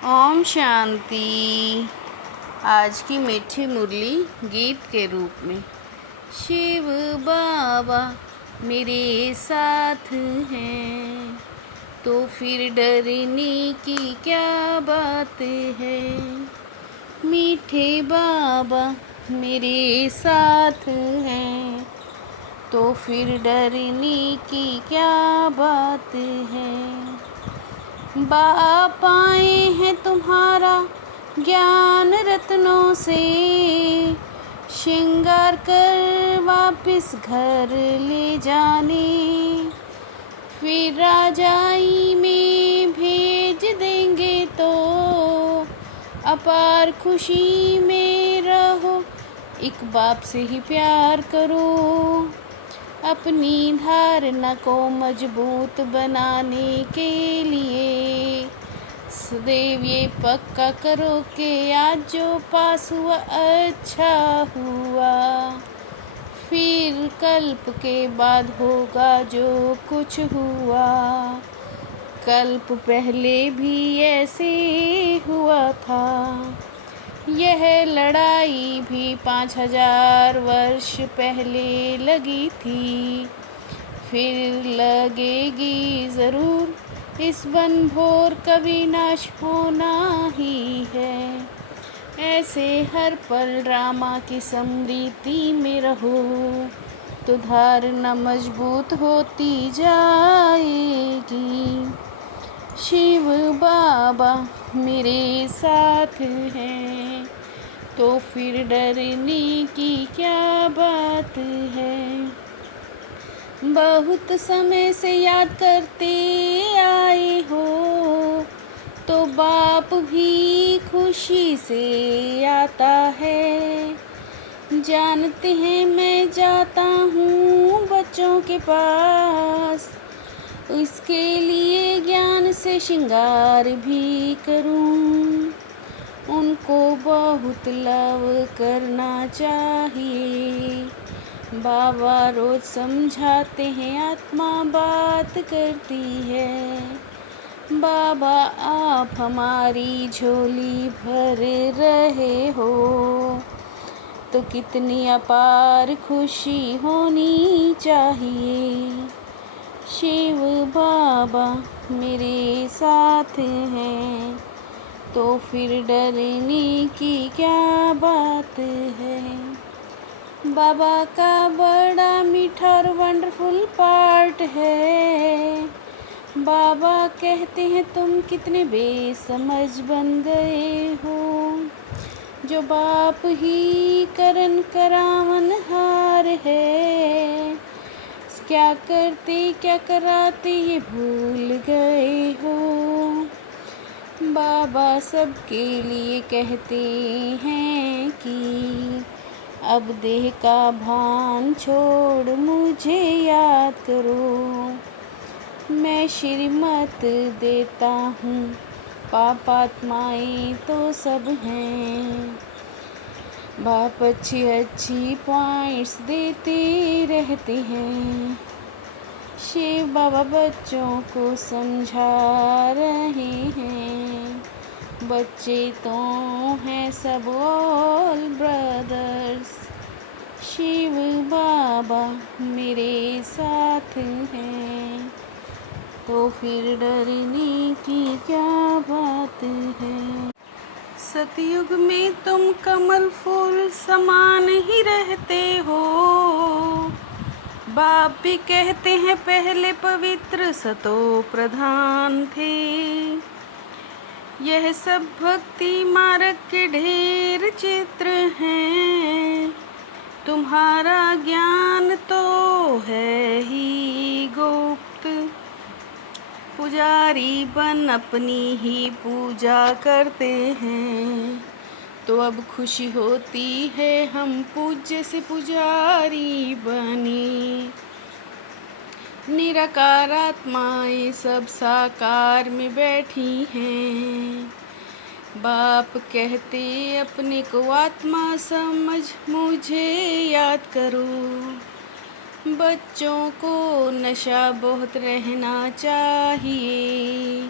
ओम शांति। आज की मीठी मुरली गीत के रूप में। शिव बाबा मेरे साथ हैं तो फिर डरने की क्या बात है। मीठे बाबा मेरे साथ हैं तो फिर डरने की क्या बात है। बाप आए हैं तुम्हारा ज्ञान रत्नों से श्रृंगार कर वापिस घर ले जाने। फिर राजाई में भेज देंगे तो अपार खुशी में रहो, एक बाप से ही प्यार करो। अपनी धारणा को मजबूत बनाने के लिए सदैव ये पक्का करो कि आज जो पास हुआ अच्छा हुआ, फिर कल्प के बाद होगा जो कुछ हुआ। कल्प पहले भी ऐसे हुआ था, यह लड़ाई भी 5000 वर्ष पहले लगी थी, फिर लगेगी ज़रूर। इस वन भोर कभी नाश होना ही है। ऐसे हर पल रामा की स्मृति में रहो तो धारणा मजबूत होती जाएगी। शिव बाबा मेरे साथ हैं तो फिर डरने की क्या बात है। बहुत समय से याद करते आए हो तो बाप भी खुशी से आता है। जानते हैं मैं जाता हूँ बच्चों के पास, इसके लिए ज्ञान से श्रृंगार भी करूं। उनको बहुत लव करना चाहिए। बाबा रोज समझाते हैं आत्मा बात करती है। बाबा आप हमारी झोली भर रहे हो तो कितनी अपार खुशी होनी चाहिए। शिव बाबा मेरे साथ हैं तो फिर डरने की क्या बात है। बाबा का बड़ा मीठा और वंडरफुल पार्ट है। बाबा कहते हैं तुम कितने बेसमझ बन गए हो, जो बाप ही करन करावन हार है। क्या करते क्या कराते ये भूल गए हो। बाबा सबके लिए कहते हैं कि अब देह का भान छोड़ मुझे याद करो। मैं श्रीमत देता हूँ, पापात्माएं तो सब हैं। बाप अच्छी अच्छी पॉइंट्स देते रहते हैं। शिव बाबा बच्चों को समझा रहे हैं। बच्चे तो हैं सब ऑल ब्रदर्स। शिव बाबा मेरे साथ हैं तो फिर डरने की क्या बात है। सतयुग में तुम कमल फूल समान ही रहते हो। बाप भी कहते हैं पहले पवित्र सतो प्रधान थे। यह सब भक्ति मार्ग के ढेर चित्र हैं। तुम्हारा ज्ञान तो है ही गुप्त। पुजारी बन अपनी ही पूजा करते हैं तो अब खुशी होती है हम पूज्य से पुजारी बने। निराकार आत्माएं सब साकार में बैठी हैं। बाप कहते अपने को आत्मा समझ मुझे याद करो। बच्चों को नशा बहुत रहना चाहिए।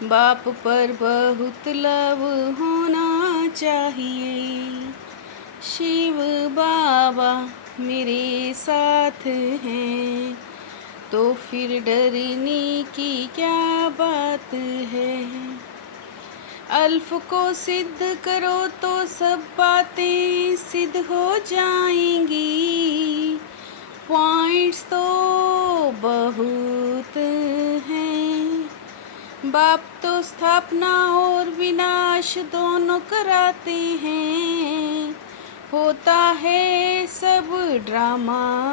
बाप पर बहुत लव होना चाहिए। शिव बाबा मेरे साथ हैं, तो फिर डरने की क्या बात है। अल्फ को सिद्ध करो तो सब बातें सिद्ध हो जाएंगी। पॉइंट्स तो बहुत हैं। बाप तो स्थापना और विनाश दोनों कराते हैं। होता है सब ड्रामानुसार।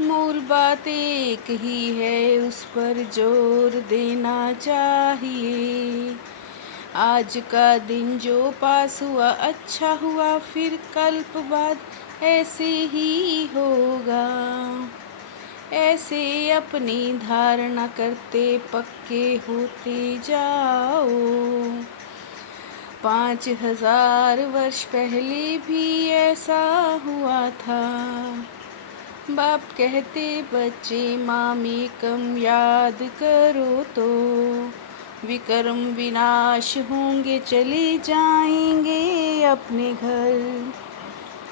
मूल बात एक ही है, उस पर जोर देना चाहिए। आज का दिन जो पास हुआ अच्छा हुआ, फिर कल्प बाद ऐसे ही होगा। ऐसे अपनी धारणा करते पक्के होते जाओ। 5000 वर्ष पहले भी ऐसा हुआ था। बाप कहते बच्चे मामेकम याद करो तो विकर्म विनाश होंगे, चले जाएंगे अपने घर।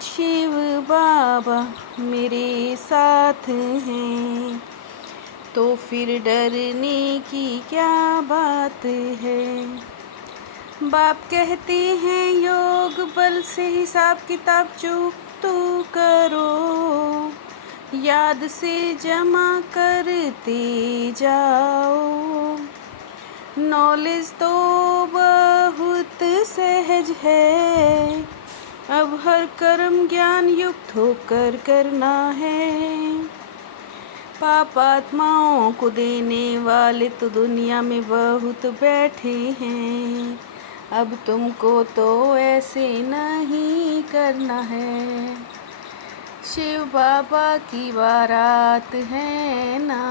शिव बाबा मेरे साथ हैं, तो फिर डरने की क्या बात है। बाप कहते हैं योग बल से हिसाब किताब चूक तो करो, याद से जमा करते जाओ। नॉलेज तो बहुत सहज है, अब हर कर्म ज्ञान युक्त होकर करना है। पाप आत्माओं को देने वाले तो दुनिया में बहुत बैठे हैं। अब तुमको तो ऐसे नहीं करना है। शिव बाबा की बारात है ना,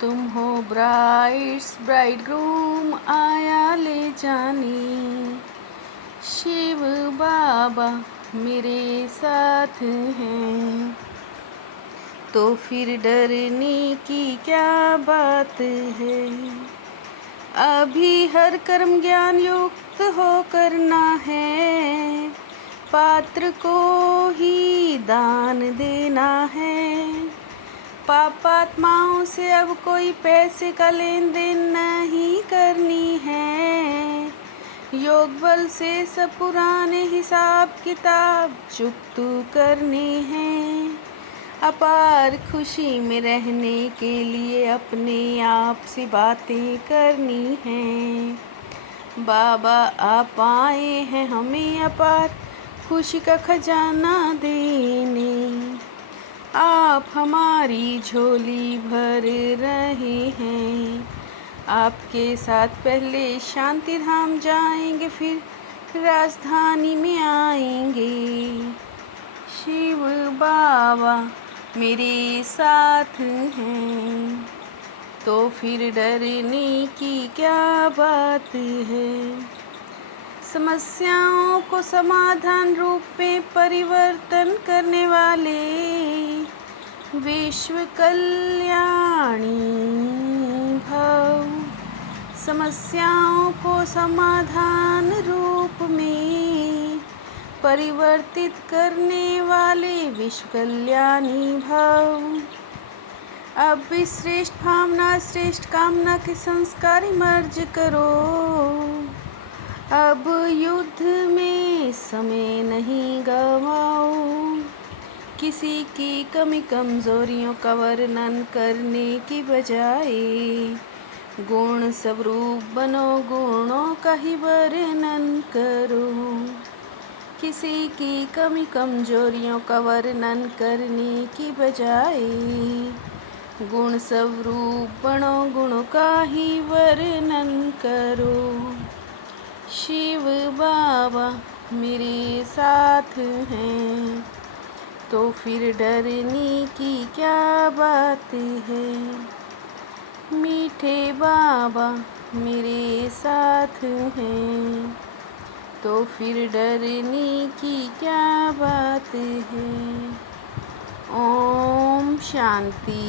तुम हो ब्राइड ग्रूम आया ले जाने। शिव बाबा मेरे साथ हैं, तो फिर डरने की क्या बात है। अभी हर कर्म ज्ञान युक्त हो करना है, पात्र को ही दान देना है। पापात्माओं से अब कोई पैसे का लेन देन नहीं करनी है। योग बल से सब पुराने हिसाब किताब चुकतू करने हैं। अपार खुशी में रहने के लिए अपने आप से बातें करनी हैं। बाबा आप आए हैं हमें अपार खुशी का खजाना देने। आप हमारी झोली भर रहे हैं। आपके साथ पहले शांति धाम जाएंगे, फिर राजधानी में आएंगे। शिव बाबा मेरे साथ हैं, तो फिर डरने की क्या बात है। समस्याओं को समाधान रूप में परिवर्तन करने वाले विश्व कल्याणी भव। समस्याओं को समाधान रूप में परिवर्तित करने वाले विश्व कल्याणी भव। अब श्रेष्ठ भावना श्रेष्ठ कामना के संस्कार मर्ज करो। अब युद्ध में समय नहीं गवाओ। किसी की कमी कमजोरियों का वर्णन करने की बजाय गुण स्वरूप बनो, गुणों का ही वर्णन करो। किसी की कमी कमजोरियों का वर्णन करने की बजाय गुण स्वरूप बनो, गुणों का ही वर्णन करो। शिव बाबा मेरे साथ हैं, तो फिर डरने की क्या बात है। मीठे बाबा मेरे साथ हैं, तो फिर डरने की क्या बात है। ओम शांति।